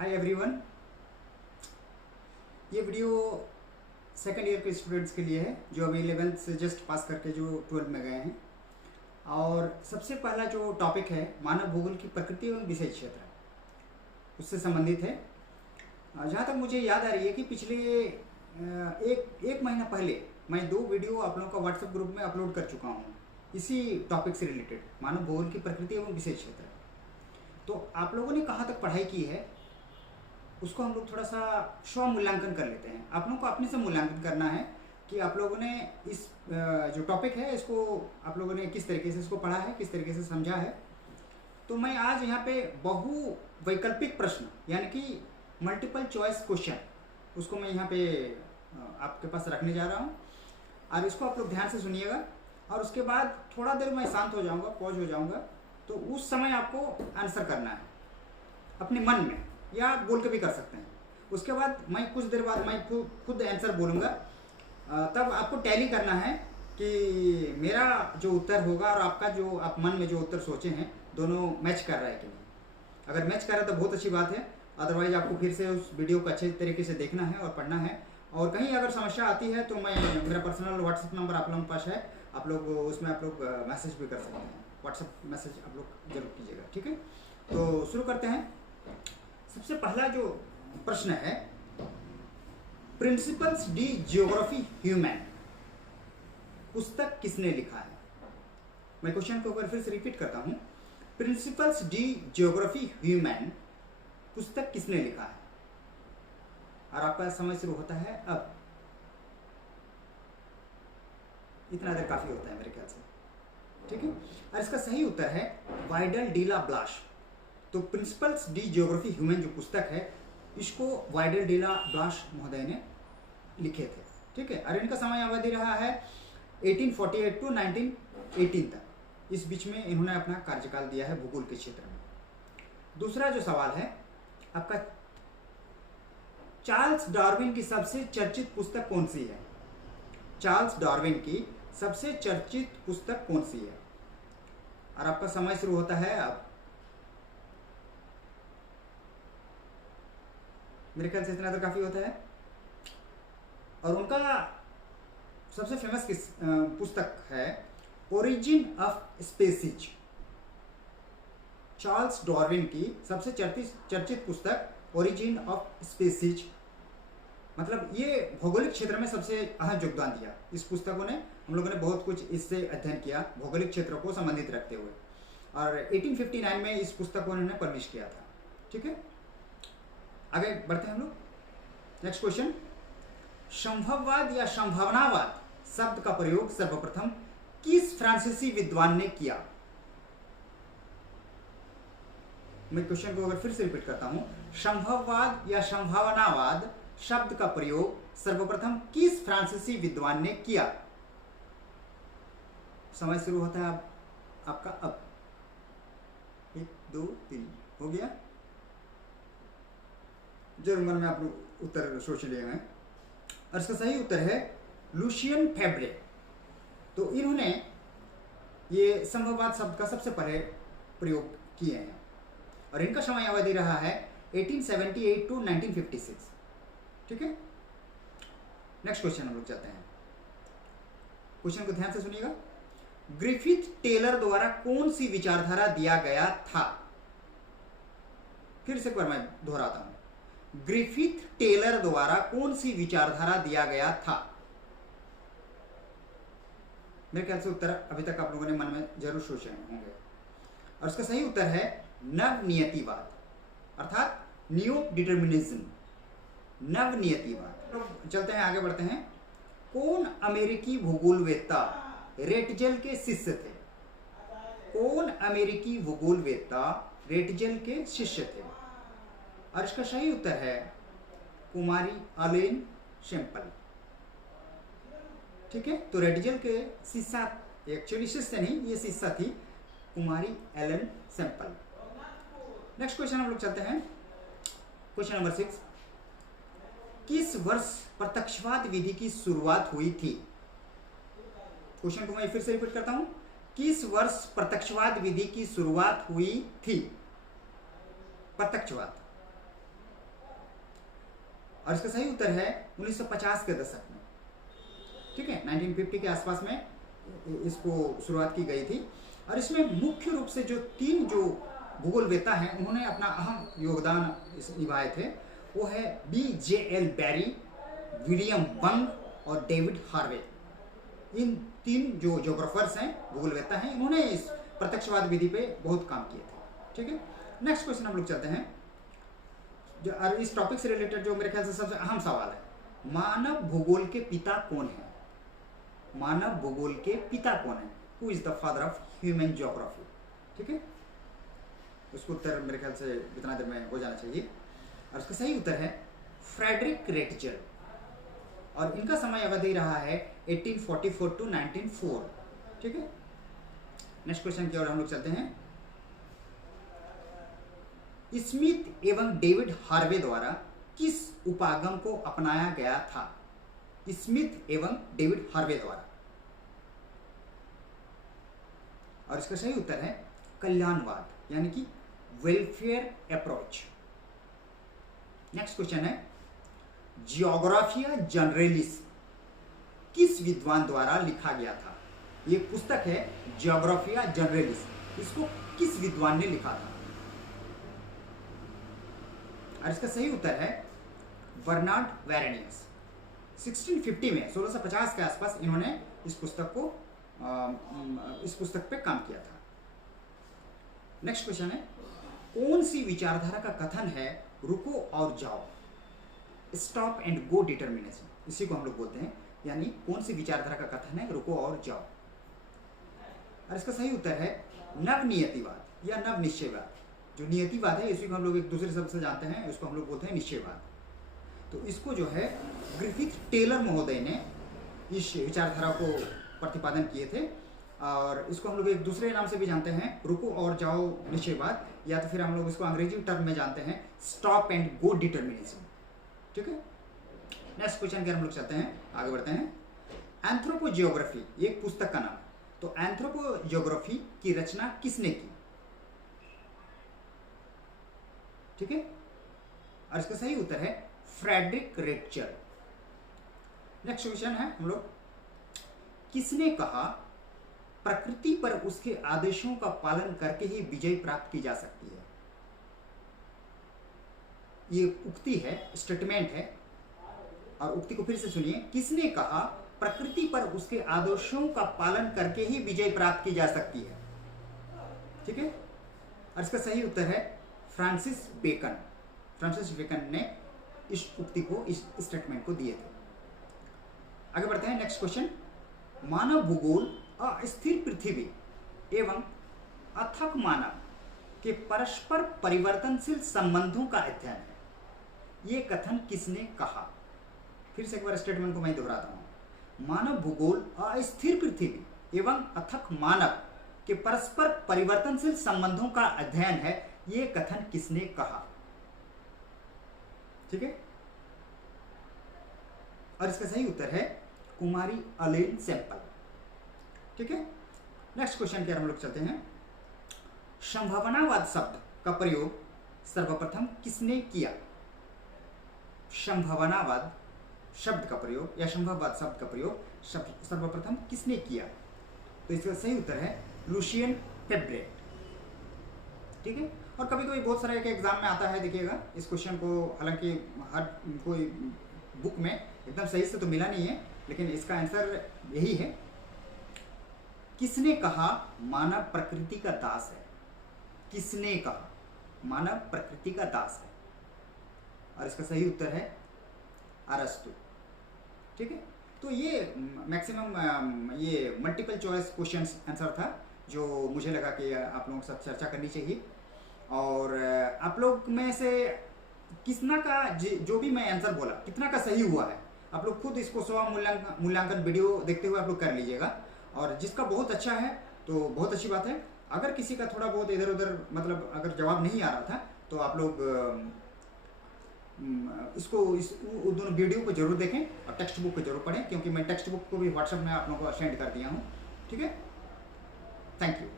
Hi everyone. ये video second year के students के लिए है जो अभी 11th से जस्ट पास करके जो 12 में गए हैं। और सबसे पहला जो टॉपिक है मानव भूगोल की प्रकृति एवं विषय क्षेत्र, उससे संबंधित है। जहाँ तक मुझे याद आ रही है कि पिछले एक महीना पहले मैं 2 वीडियो आप लोगों का व्हाट्सएप ग्रुप में अपलोड कर चुका हूँ इसी टॉपिक से रिलेटेड, मानव भूगोल की प्रकृति एवं विषय क्षेत्र। तो आप लोगों ने कहाँ तक पढ़ाई की है उसको हम लोग थोड़ा सा स्व मूल्यांकन कर लेते हैं। आप लोगों को अपने से मूल्यांकन करना है कि आप लोगों ने इस जो टॉपिक है इसको आप लोगों ने किस तरीके से इसको पढ़ा है, किस तरीके से समझा है। तो मैं आज यहाँ पे बहु वैकल्पिक प्रश्न यानी कि मल्टीपल चॉइस क्वेश्चन उसको मैं यहाँ पे आपके पास रखने जा रहा हूँ और इसको आप लोग ध्यान से सुनिएगा। और उसके बाद थोड़ा देर मैं शांत हो जाऊँगा, पॉज हो जाऊँगा, तो उस समय आपको आंसर करना है अपने मन में या बोल के भी कर सकते हैं। उसके बाद मैं कुछ देर बाद मैं खुद आंसर बोलूँगा, तब आपको टैली करना है कि मेरा जो उत्तर होगा और आपका जो आप मन में जो उत्तर सोचे हैं दोनों मैच कर रहा है कि नहीं। अगर मैच कर रहा है तो बहुत अच्छी बात है, अदरवाइज आपको फिर से उस वीडियो को अच्छे तरीके से देखना है और पढ़ना है। और कहीं अगर समस्या आती है तो मेरा पर्सनल व्हाट्सएप नंबर आप लोगों के पास है, आप लोग उसमें आप लोग मैसेज भी कर सकते हैं। व्हाट्सएप मैसेज आप लोग जरूर कीजिएगा, ठीक है। तो शुरू करते हैं। सबसे पहला जो प्रश्न है, प्रिंसिपल्स डी जियोग्राफी ह्यूमन पुस्तक किसने लिखा है। मैं क्वेश्चन को अगर फिर से रिपीट करता हूं, प्रिंसिपल्स डी जियोग्राफी ह्यूमन पुस्तक किसने लिखा है। और आपका समय शुरू होता है अब। इतना देर काफी होता है मेरे ख्याल से, ठीक है। और इसका सही उत्तर है वाइडल डी ला ब्लाश। तो प्रिंसिपल्स डी जियोग्राफी ह्यूमन जो पुस्तक है इसको वाइडल डी ला ब्लाश महोदय ने लिखे थे, ठीक है। और इनका समय अवधि रहा है 1848 टू 1918 तक। इस बीच में इन्होंने अपना कार्यकाल दिया है भूगोल के क्षेत्र में। दूसरा जो सवाल है आपका, चार्ल्स डार्विन की सबसे चर्चित पुस्तक कौन सी है। चार्ल्स डार्विन की सबसे चर्चित पुस्तक कौन सी है। और आपका समय शुरू होता है अब। मेरे ख्याल से इतना तो काफी होता है। और उनका सबसे फेमस पुस्तक है origin of species. Charles Darwin की सबसे चर्चित पुस्तक ओरिजिन ऑफ स्पीसीज, मतलब ये भौगोलिक क्षेत्र में सबसे अहम योगदान दिया। इस पुस्तकों ने हम लोगों ने बहुत कुछ इससे अध्ययन किया भौगोलिक क्षेत्र को संबंधित रखते हुए। और 1859 में इस पुस्तक को उन्होंने पब्लिश किया था, ठीक है। आगे बढ़ते हैं हम लोग। नेक्स्ट क्वेश्चन, संभववाद या संभावनावाद शब्द का प्रयोग सर्वप्रथम किस फ्रांसीसी विद्वान ने किया। मैं क्वेश्चन को अगर फिर से रिपीट करता हूं, संभववाद या संभावनावाद शब्द का प्रयोग सर्वप्रथम किस फ्रांसीसी विद्वान ने किया। समय शुरू होता है आपका अब। 1 2 3 हो गया। जरूर मन में आप लोग उत्तर सोच लिए हैं। और इसका सही उत्तर है लुशियन फेब्रे। तो इन्होंने ये संभववाद शब्द का सबसे पहले प्रयोग किए हैं और इनका समय अवधि रहा है 1878 टू 1956, ठीक है। नेक्स्ट क्वेश्चन हम लोग चलते हैं। क्वेश्चन को ध्यान से सुनिएगा। ग्रिफिथ टेलर द्वारा कौन सी विचारधारा दिया गया था। फिर से एक बार मैं दोहराता हूं, ग्रिफिथ टेलर द्वारा कौन सी विचारधारा दिया गया था। मेरे ख्याल से उत्तर अभी तक आप लोगों ने मन में जरूर सोचे होंगे। और इसका सही उत्तर है नवनियतिवाद, अर्थात न्यू डिटर्मिनिज्म, नवनियतिवाद। तो चलते हैं, आगे बढ़ते हैं। कौन अमेरिकी भूगोलवेत्ता रेटजेल के शिष्य थे। कौन अमेरिकी भूगोलवेत्ता रेटजेल के शिष्य थे। और इसका सही उत्तर है कुमारी एलेन सेम्पल, ठीक है। तो रेटजेल के शिष्या, एक्चुअली शिष्य नहीं, ये शिष्या थी कुमारी एलेन सेम्पल। नेक्स्ट क्वेश्चन हम लोग चलते हैं। क्वेश्चन नंबर 6, किस वर्ष प्रत्यक्षवाद विधि की शुरुआत हुई थी। क्वेश्चन को मैं फिर से रिपीट करता हूं, किस वर्ष प्रत्यक्षवाद विधि की शुरुआत हुई थी। प्रत्यक्षवाद और इसका सही उत्तर है 1950 के दशक में। ठीक है, 1950 के आसपास में इसको शुरुआत की गई थी। और इसमें मुख्य रूप से जो 3 जो भूगोलवेत्ता हैं उन्होंने अपना अहम योगदान निभाए थे, वो है BJL बैरी, विलियम बंग और डेविड हार्वे। इन 3 जो ज्योग्राफर्स हैं, भूगोलवेत्ता हैं, इन्होंने इस प्रत्यक्षवाद विधि पे बहुत काम किए थे। ठीक है, नेक्स्ट क्वेश्चन हम लोग चलते हैं। जो और इस टॉपिक से रिलेटेड जो मेरे ख्याल से सबसे अहम सवाल है, मानव भूगोल के पिता कौन है? मानव भूगोल के पिता कौन है? Who is the father of human geography? ठीक है, उसको उत्तर मेरे ख्याल से इतना देर में हो जाना चाहिए। और उसका सही उत्तर है फ्रेडरिक रेटजल, और इनका समय अवधि रहा है 1844 to 1904। ठीक है, नेक्स्ट क्वेश्चन की ओर हम लोग चलते हैं। स्मिथ एवं डेविड हार्वे द्वारा किस उपागम को अपनाया गया था? स्मिथ एवं डेविड हार्वे द्वारा, और इसका सही उत्तर है कल्याणवाद, यानी कि वेलफेयर अप्रोच। नेक्स्ट क्वेश्चन है, जियोग्राफिया जनरलिस किस विद्वान द्वारा लिखा गया था? ये पुस्तक है जियोग्राफिया जनरलिस, इसको किस विद्वान ने लिखा था? और इसका सही उत्तर है बर्नार्ड वेरेनियस। 1650 में 1650 के आसपास इन्होंने इस पुस्तक पे काम किया था। नेक्स्ट क्वेश्चन है, कौन सी विचारधारा का कथन है रुको और जाओ, स्टॉप एंड गो डिटर्मिनेशन? इसी को हम लोग बोलते हैं, यानी कौन सी विचारधारा का कथन है रुको और जाओ? और इसका सही उत्तर है नवनियतिवाद या नवनिश्चयवाद। जो नियतिवाद है इसी को हम लोग एक दूसरे शब्द से जानते हैं, इसको हम लोग बोलते हैं निश्चयवाद। तो इसको जो है ग्रिफिथ टेलर महोदय ने इस विचारधारा को प्रतिपादन किए थे, और इसको हम लोग एक दूसरे नाम से भी जानते हैं, रुको और जाओ निश्चयवाद, या तो फिर हम लोग इसको अंग्रेजी टर्म में जानते हैं स्टॉप एंड गो डिटर्मिनेशन। ठीक है, नेक्स्ट क्वेश्चन के हम लोग चलते हैं, आगे बढ़ते हैं। एंथ्रोपोजियोग्राफी एक पुस्तक का नाम है, तो एंथ्रोपोजियोग्राफी की रचना किसने की? ठीक है, और इसका सही उत्तर है फ्रेडरिक रेटजल। नेक्स्ट क्वेश्चन है हम लोग, किसने कहा प्रकृति पर उसके आदेशों का पालन करके ही विजय प्राप्त की जा सकती है? ये उक्ति है, स्टेटमेंट है, और उक्ति को फिर से सुनिए। किसने कहा प्रकृति पर उसके आदेशों का पालन करके ही विजय प्राप्त की जा सकती है? ठीक है, और इसका सही उत्तर है फ्रांसिस बेकन। फ्रांसिस बेकन ने इस उक्ति को, इस स्टेटमेंट को दिए थे। आगे बढ़ते हैं, नेक्स्ट क्वेश्चन। मानव भूगोल अस्थिर पृथ्वी एवं अथक मानव के परस्पर परिवर्तनशील संबंधों का अध्ययन है, ये कथन किसने कहा? फिर से एक बार स्टेटमेंट को मैं दोहराता हूं। मानव भूगोल अस्थिर पृथ्वी एवं अथक मानव के परस्पर परिवर्तनशील संबंधों का अध्ययन है, ये कथन किसने कहा? ठीक है, और इसका सही उत्तर है कुमारी अलेन सैंपल। ठीक है, नेक्स्ट क्वेश्चन की ओर हम लोग चलते हैं। संभावनावाद शब्द का प्रयोग सर्वप्रथम किसने किया? संभावनावाद शब्द का प्रयोग या संभाववाद शब्द का प्रयोग सर्वप्रथम किसने किया? तो इसका सही उत्तर है लुशियन फेब्रे। ठीक है, और कभी कभी बहुत सारा एक एग्जाम में आता है, देखिएगा इस क्वेश्चन को, हालांकि हर कोई बुक में एकदम सही से तो मिला नहीं है, लेकिन इसका आंसर यही है। किसने कहा मानव प्रकृति का दास है? किसने कहा मानव प्रकृति का दास है? और इसका सही उत्तर है अरस्तु। ठीक है, तो ये मैक्सिमम ये मल्टीपल चॉइस क्वेश्चंस आंसर था, जो मुझे लगा कि आप लोगों के साथ चर्चा करनी चाहिए। और आप लोग में से कितना का जो भी मैं आंसर बोला कितना का सही हुआ है, आप लोग खुद इसको मूल्यांकन वीडियो देखते हुए आप लोग कर लीजिएगा। और जिसका बहुत अच्छा है तो बहुत अच्छी बात है, अगर किसी का थोड़ा बहुत इधर उधर मतलब अगर जवाब नहीं आ रहा था तो आप लोग इसको इस दोनों वीडियो को जरूर देखें और टेक्स्ट बुक को जरूर पढ़ें, क्योंकि मैं टेक्स्ट बुक को भी व्हाट्सएप में आप लोगों को सेंड कर दिया हूँ। ठीक है, थैंक यू।